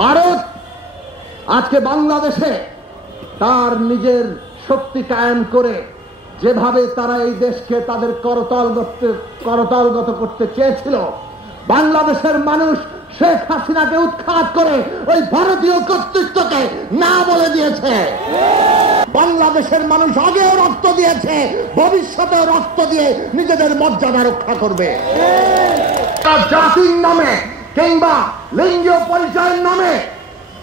ভারত আজকে বাংলাদেশে তার নিজের শক্তি কায়েম করে যেভাবে তারা এই দেশকে তাদের করতলগত করতে চেয়েছিল, বাংলাদেশের মানুষ শেখ হাসিনাকে উৎখাত করে ওই ভারতীয় কর্তৃত্বকে না বলে দিয়েছে। বাংলাদেশের মানুষ আগেও রক্ত দিয়েছে, ভবিষ্যতেও রক্ত দিয়ে নিজেদের মর্যাদা রক্ষা করবে। জাতির নামে কিংবা লিঙ্গীয় পরিচয়ের নামে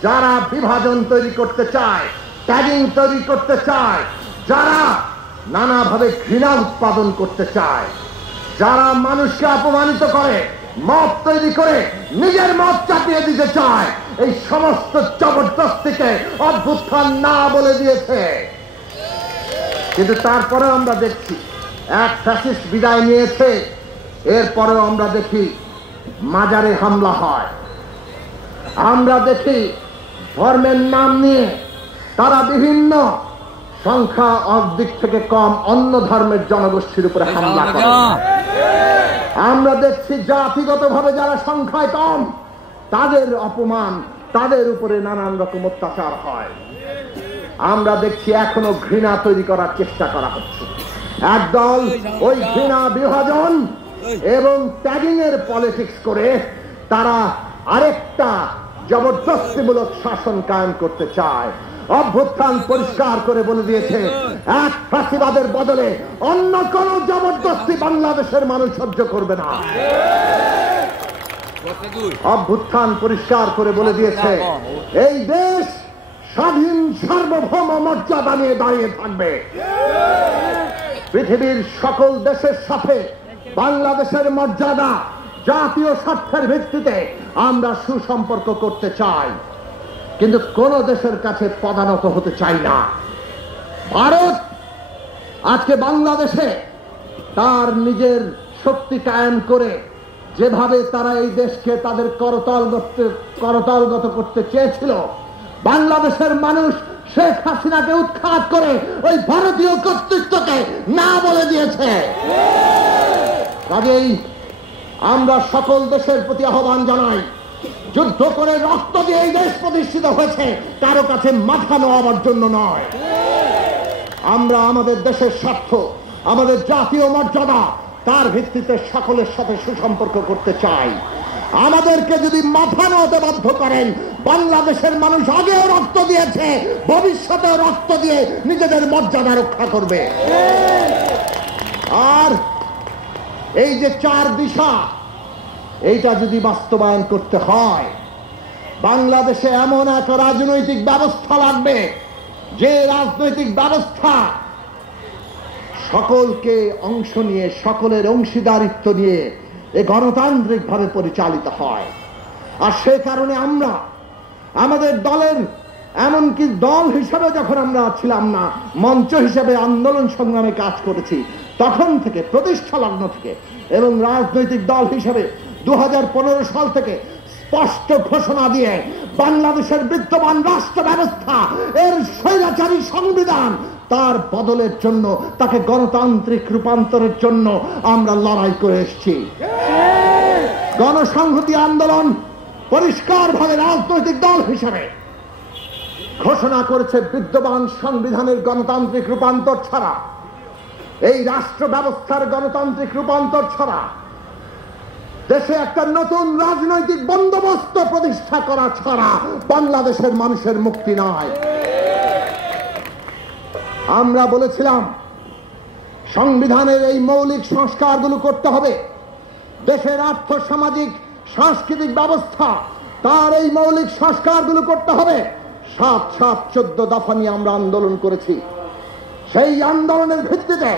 যারা বিভাজন তৈরি করতে চায়, ট্যাগিং তৈরি করতে চায়, যারা নানাভাবে ঘৃণা উৎপাদন করতে চায়, যারা মানুষকে অপমানিত করে, মত তৈরি করে নিজের মত চাপিয়ে দিতে চায়, এই সমস্ত জবরদস্তিকে অভ্যুত্থান না বলে দিয়েছে। কিন্তু তারপরে আমরা দেখছি এক ফ্যাসিস্ট বিদায় নিয়েছে, এরপরেও আমরা দেখি মাজারে হামলা হয়। আমরা দেখি ধর্মের নাম নিয়ে তারা বিভিন্ন সংখ্যা অর্ধেক থেকে কম অন্য ধর্মের জনগোষ্ঠীর উপরে হামলা করে। আমরা দেখছি জাতিগতভাবে যারা সংখ্যায় কম তাদের অপমান, তাদের উপরে নানান রকম অত্যাচার হয়। আমরা দেখছি এখনো ঘৃণা তৈরি করার চেষ্টা করা হচ্ছে। একদল ওই ঘৃণা বিভাজন এবং ট্যাগিং এর পলিটিক্স করে তারা আরেকটা জবরদস্তিমূলক শাসন কায়েম করতে চায়। অভ্যুত্থান পরিষ্কার করে বলে দিয়েছে, এক ফ্যাসিবাদের বদলে অন্য কোন জবরদস্তি বাংলাদেশের মানুষ সহ্য করবে না। অভ্যুত্থান পরিষ্কার করে বলে দিয়েছে, এই দেশ স্বাধীন সার্বভৌম মর্যাদা নিয়ে দাঁড়িয়ে থাকবে। পৃথিবীর সকল দেশের সাথে বাংলাদেশের মর্যাদা জাতীয় স্বার্থের ভিত্তিতে আমরা সুসম্পর্ক করতে চাই, কিন্তু কোন দেশের কাছে পদানত হতে চাই না। ভারত আজকে বাংলাদেশে তার নিজের শক্তি কায়েম করে যেভাবে তারা এই দেশকে তাদের করতলগত করতে চেয়েছিল, বাংলাদেশের মানুষ শেখ হাসিনাকে উৎখাত করে ওই ভারতীয় কর্তৃত্বকে না বলে দিয়েছে। কাজেই আমরা সকল দেশের প্রতি আহ্বান জানাই, যুদ্ধ করে রক্ত দিয়ে এই দেশ প্রতিষ্ঠিত হয়েছে, কারো কাছে মাথা নোয়াবার জন্য নয়। আমরা আমাদের দেশের স্বার্থ, আমাদের জাতীয় মর্যাদা, তার ভিত্তিতে সকলের সাথে সুসম্পর্ক করতে চাই। আমাদেরকে যদি মাথা নোয়াতে বাধ্য করেন, বাংলাদেশের মানুষ আগেও রক্ত দিয়েছে, ভবিষ্যতেও রক্ত দিয়ে নিজেদের মর্যাদা রক্ষা করবে। আর এই যে চার দিশা, এইটা যদি বাস্তবায়ন করতে হয়, বাংলাদেশে এমন এক রাজনৈতিক ব্যবস্থা লাগবে যে রাজনৈতিক ব্যবস্থা সকলকে অংশ নিয়ে, সকলের অংশীদারিত্ব নিয়ে এ গণতান্ত্রিক ভাবে পরিচালিত হয়। আর সে কারণে আমরা আমাদের দলের, এমনকি দল হিসাবে যখন আমরা ছিলাম না, মঞ্চ হিসাবে আন্দোলন সংগ্রামে কাজ করেছি তখন থেকে, প্রতিষ্ঠা লগ্ন থেকে, এবং রাজনৈতিক দল হিসাবে 2015 সাল থেকে স্পষ্ট ঘোষণা দিয়ে বাংলাদেশের বিদ্যমান রাষ্ট্র ব্যবস্থা, এর স্বৈরাচারী সংবিধান, তার বদলের জন্য, তাকে গণতান্ত্রিক রূপান্তরের জন্য আমরা লড়াই করে এসেছি। গণসংহতি আন্দোলন পরিষ্কারভাবে রাজনৈতিক দল হিসাবে ঘোষণা করেছে, বিদ্যমান সংবিধানের গণতান্ত্রিক রূপান্তর ছাড়া, এই রাষ্ট্র ব্যবস্থার গণতান্ত্রিক রূপান্তর ছাড়া দেশে একটা নতুন রাজনৈতিক বন্দোবস্ত প্রতিষ্ঠা করা ছাড়া বাংলাদেশের মানুষের মুক্তি নয়। আমরা বলেছিলাম সংবিধানের এই মৌলিক সংস্কারগুলো করতে হবে। দেশের আর্থ সামাজিক সাংস্কৃতিক ব্যবস্থা, তার এই মৌলিক সংস্কারগুলো করতে হবে। 7-7-14 দফা নিয়ে আমরা আন্দোলন করেছি। সেই আন্দোলনের ভিত্তিতে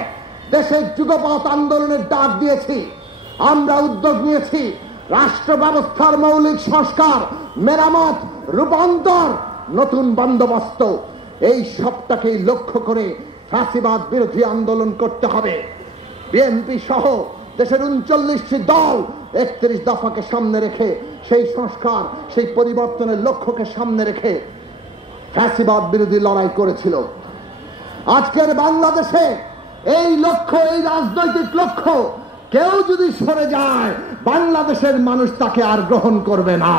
দেশের যুগপৎ আন্দোলনের ডাক দিয়েছি। আমরা উদ্যোগ নিয়েছি রাষ্ট্র ব্যবস্থার মৌলিক সংস্কার, মেরামত, রূপান্তর, নতুন বন্দোবস্ত, এই সবটাকেই লক্ষ্য করে ফ্যাসিবাদ বিরোধী আন্দোলন করতে হবে। বিএনপি সহ দেশের 39টি দল 31 দফাকে সামনে রেখে, সেই সংস্কার, সেই পরিবর্তনের লক্ষ্যকে সামনে রেখে ফ্যাসিবাদ বিরোধী লড়াই করেছিল। আজকের বাংলাদেশে এই লক্ষ্য, এই রাজনৈতিক লক্ষ্য কেউ যদি সরে যায়, বাংলাদেশের মানুষ তাকে আর গ্রহণ করবে না।